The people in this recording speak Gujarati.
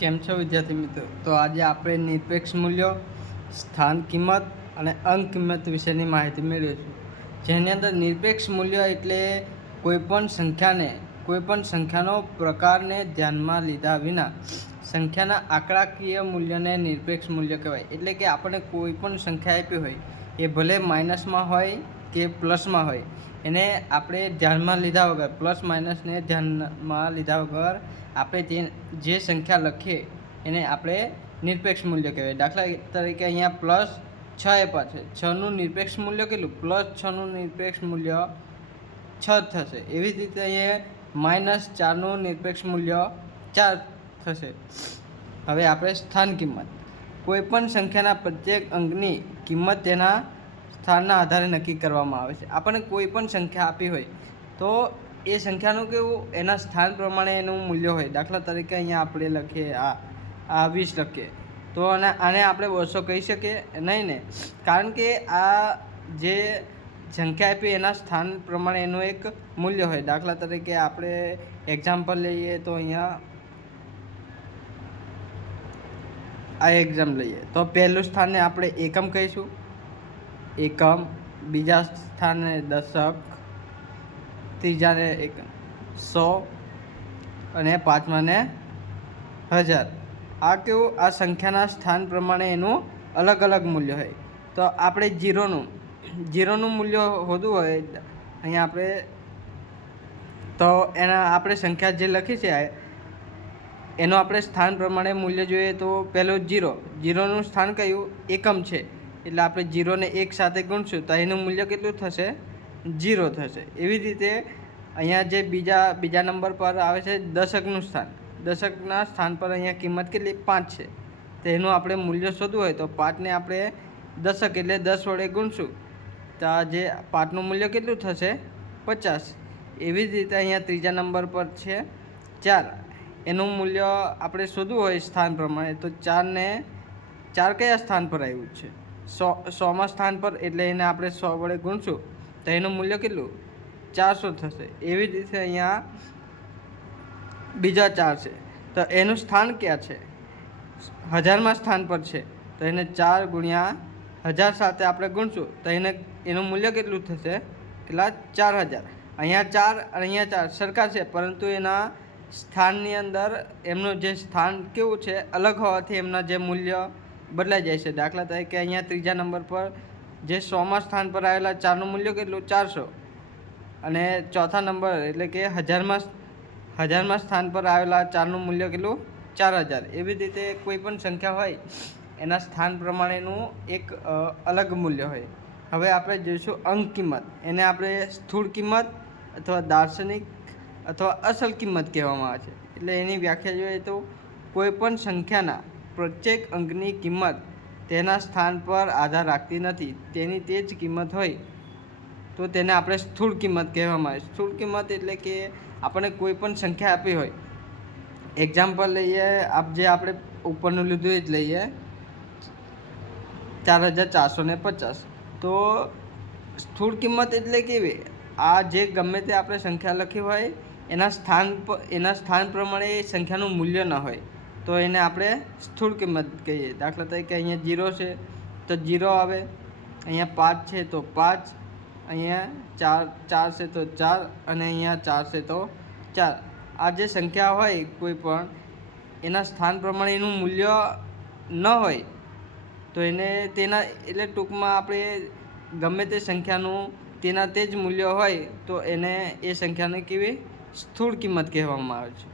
કેમ છો વિદ્યાર્થી મિત્રો? તો આજે આપણે નિરપેક્ષ મૂલ્યો, સ્થાન કિંમત અને અંક કિંમત વિશેની માહિતી મેળવીશું. જેની અંદર નિરપેક્ષ મૂલ્ય એટલે કોઈપણ સંખ્યાનો પ્રકારને ધ્યાનમાં લીધા વિના સંખ્યાના આંકડાકીય મૂલ્યને નિરપેક્ષ મૂલ્ય કહેવાય. એટલે કે આપણે કોઈપણ સંખ્યા આપી હોય, એ ભલે માઇનસમાં હોય કે પ્લસમાં હોય, એને આપણે ધ્યાનમાં લીધા વગર, પ્લસ માઇનસને ધ્યાનમાં લીધા વગર આપણે તે જે સંખ્યા લખીએ એને આપણે નિરપેક્ષ મૂલ્ય કહેવાય. દાખલા તરીકે અહીંયા +6 આપ્યા છે. 6નું નિરપેક્ષ મૂલ્ય કેટલું? +6નું નિરપેક્ષ મૂલ્ય 6 થશે. એવી જ રીતે અહીંયા -4નું નિરપેક્ષ મૂલ્ય 4 થશે. હવે આપણે સ્થાન કિંમત. કોઈપણ સંખ્યાના પ્રત્યેક અંકની કિંમત તેના સ્થાનના આધારે નક્કી કરવામાં આવે છે. આપણને કોઈ પણ સંખ્યા આપી હોય તો એ સંખ્યાનું કેવું, એના સ્થાન પ્રમાણે એનું મૂલ્ય હોય. દાખલા તરીકે અહીંયા આપણે લખીએ આ 20 લખીએ તો આને આપણે 200 કહી શકીએ નહીં ને, કારણ કે આ જે સંખ્યા આપી એના સ્થાન પ્રમાણે એનું એક મૂલ્ય હોય. દાખલા તરીકે આપણે એક્ઝામ્પલ લઈએ તો અહીંયા આ એક્ઝામ લઈએ તો પહેલું સ્થાનને આપણે એકમ કહીશું, એકમ. બીજા સ્થાને દશક, ત્રીજાને 100 અને પાંચમાને 1000. આ કેવું, આ સંખ્યાના સ્થાન પ્રમાણે એનું અલગ અલગ મૂલ્ય હોય. તો આપણે જીરોનું મૂલ્ય હોતું હોય અહીંયા આપણે, તો એના આપણે સંખ્યા જે લખી છે એનું આપણે સ્થાન પ્રમાણે મૂલ્ય જોઈએ. તો પહેલું જીરોનું સ્થાન કયું? એકમ છે. એટલે આપણે 0ને 1 સાથે ગુણશું તો એનું મૂલ્ય કેટલું થશે? 0 થશે. એવી રીતે અહીંયા જે બીજા નંબર પર આવે છે દશકનું સ્થાન. દશકના સ્થાન પર અહીંયા કિંમત કેટલી? 5 છે. તો એનું આપણે મૂલ્ય શોધવું હોય તો 5ને આપણે દશક એટલે 10 વડે ગુણશું તો આ જે 5નું મૂલ્ય કેટલું થશે? 50. એવી જ રીતે અહીંયા ત્રીજા નંબર પર છે 4. એનું મૂલ્ય આપણે શોધવું હોય સ્થાન પ્રમાણે તો 4 કયા સ્થાન પર આવ્યું છે? 100માં સ્થાન પર. એટલે એને આપણે 100 વડે ગુણશું તો એનું મૂલ્ય કેટલું? 400 થશે. એવી જ રીતે અહીંયા બીજા 4 છે તો એનું સ્થાન ક્યાં છે? 1000માં સ્થાન પર છે. તો એને 4 ગુણ્યા 1000 સાથે આપણે ગુણશું તો એનું મૂલ્ય કેટલું થશે? કેટલા? 4000. અહીંયા 4 અને અહીંયા 4 સરખા છે, પરંતુ એના સ્થાનની અંદર એમનું જે સ્થાન કેવું છે અલગ હોવાથી એમના જે મૂલ્ય બદલાઈ જાય છે. દાખલા તરીકે અહીંયા ત્રીજા નંબર પર જે 100માં સ્થાન પર આવેલા 4નું મૂલ્ય કેટલું? 400. અને ચોથા નંબર એટલે કે 1000માં સ્થાન પર આવેલા 4નું મૂલ્ય કેટલું? 4000. એવી રીતે કોઈ પણ સંખ્યા હોય એના સ્થાન પ્રમાણેનું એક અલગ મૂલ્ય હોય. હવે આપણે જોઈશું અંક કિંમત. એને આપણે સ્થૂળ કિંમત અથવા દાર્શનિક અથવા અસલ કિંમત કહેવામાં આવે છે. એટલે એની વ્યાખ્યા જોઈએ તો કોઈપણ સંખ્યાના પ્રત્યેક અંકની કિંમત તેના સ્થાન પર આધાર રાખતી નથી. તેની તે જ કિંમત હોય તો તેને આપણે સ્થૂળ કિંમત કહેવામાં આવે. સ્થૂળ કિંમત એટલે કે આપણને કોઈ પણ સંખ્યા આપી હોય. એક્ઝામ્પલ લઈએ, જે આપણે ઉપરનું લીધું એ જ લઈએ 4450. તો સ્થૂળ કિંમત એટલે કેવી? આ જે ગમે તે આપણે સંખ્યા લખી હોય એના સ્થાન પ્રમાણે એ સંખ્યાનું મૂલ્ય ન હોય તો એને આપણે સ્થૂળ કિંમત કહીએ. દાખલા તરીકે અહીંયા 0 છે તો 0 આવે, અહીંયા 5 છે તો 5, અહીંયા 4 છે તો 4 અને અહીંયા 4 છે તો 4. આ જે સંખ્યા હોય કોઈ પણ એના સ્થાન પ્રમાણે એનું મૂલ્ય ન હોય તો એટલે ટૂંકમાં આપણે ગમે તે સંખ્યાનું તે જ મૂલ્ય હોય તો એને એ સંખ્યાને કેવી? સ્થૂળ કિંમત કહેવામાં આવે છે.